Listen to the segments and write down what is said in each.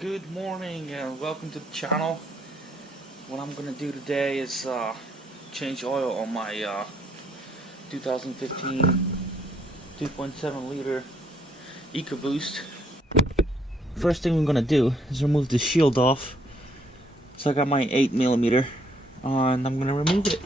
Good morning and welcome to the channel. What I'm gonna do today is change oil on my 2015 2.7 liter EcoBoost. First thing we're gonna do is remove the shield off. So I got my 8mm and I'm gonna remove it.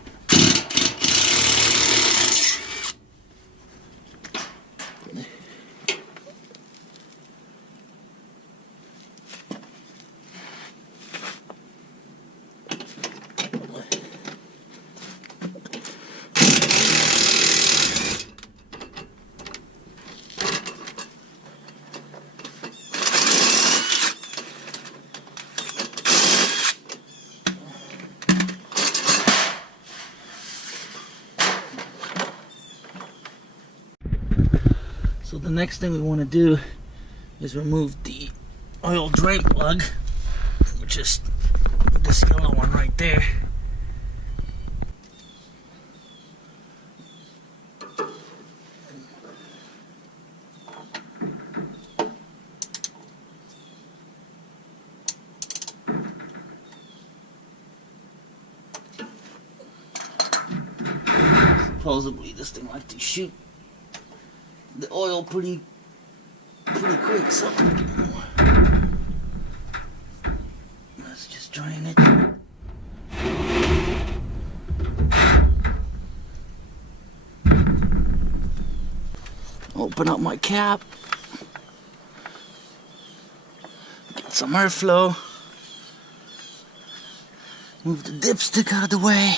So the next thing we want to do is remove the oil drain plug, which is this yellow one right there. Supposedly this thing likes to shoot the oil pretty quick, so let's just drain it. Open up my cap, get some airflow, move the dipstick out of the way,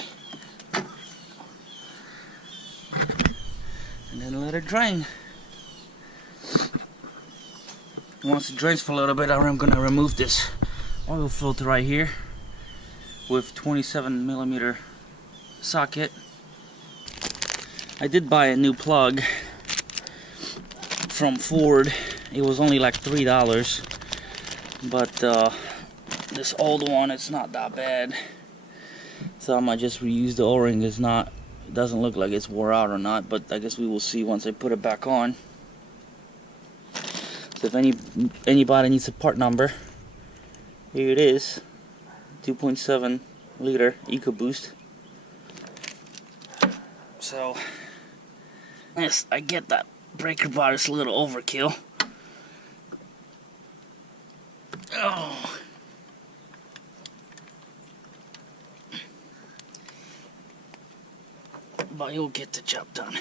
and then let it drain. Once it drains for a little bit, I'm gonna remove this oil filter right here with 27mm socket. I did buy a new plug from Ford. It was only like $3, but this old one, it's not that bad. So I might just reuse the O-ring. It doesn't look like it's wore out or not, but I guess we will see once I put it back on. So if anybody needs a part number, here it is, 2.7 liter EcoBoost. So yes, I get that breaker bar is a little overkill. Oh. But you'll get the job done.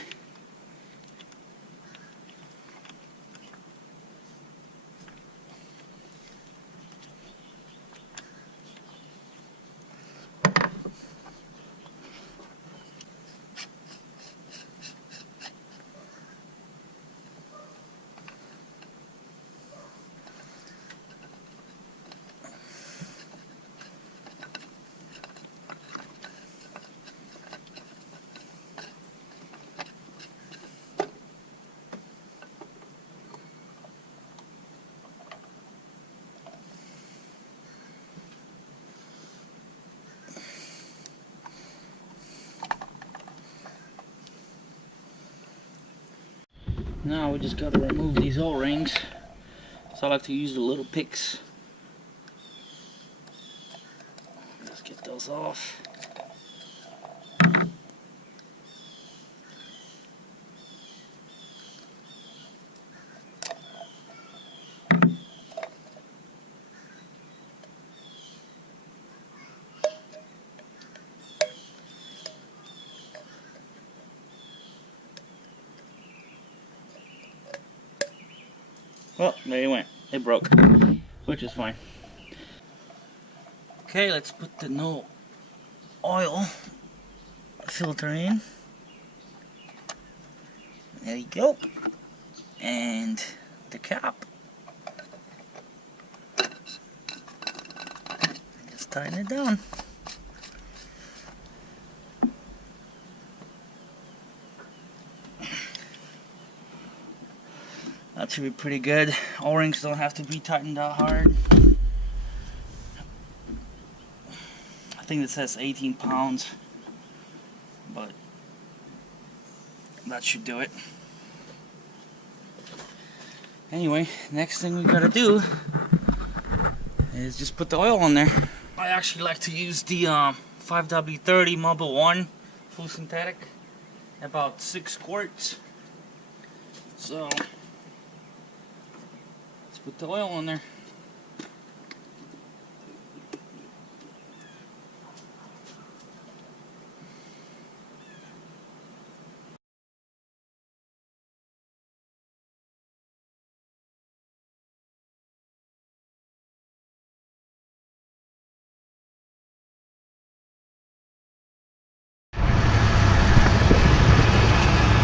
Now we just gotta remove these O-rings. So I like to use the little picks. Let's get those off. Well, there it went. It broke, which is fine. Okay, let's put the no oil filter in. There you go. And the cap. Just tighten it down. That should be pretty good. O-rings don't have to be tightened that hard. I think it says 18 pounds, but that should do it. Anyway, next thing we gotta do is just put the oil in there. I actually like to use the 5W30 Mobile 1 full synthetic, about 6 quarts. So let's put the oil in there.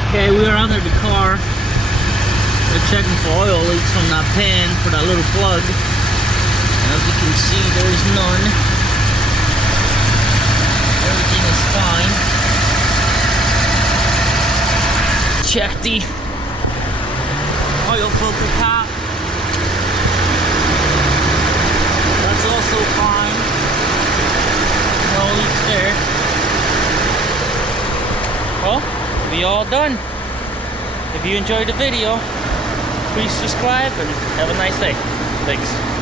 Okay, we are under the car. We're checking for oil leaks from that pan for that little plug. And as you can see, there is none. Everything is fine. Check the oil filter cap. That's also fine. No leaks there. Well, we all done. If you enjoyed the video, please subscribe and have a nice day. Thanks.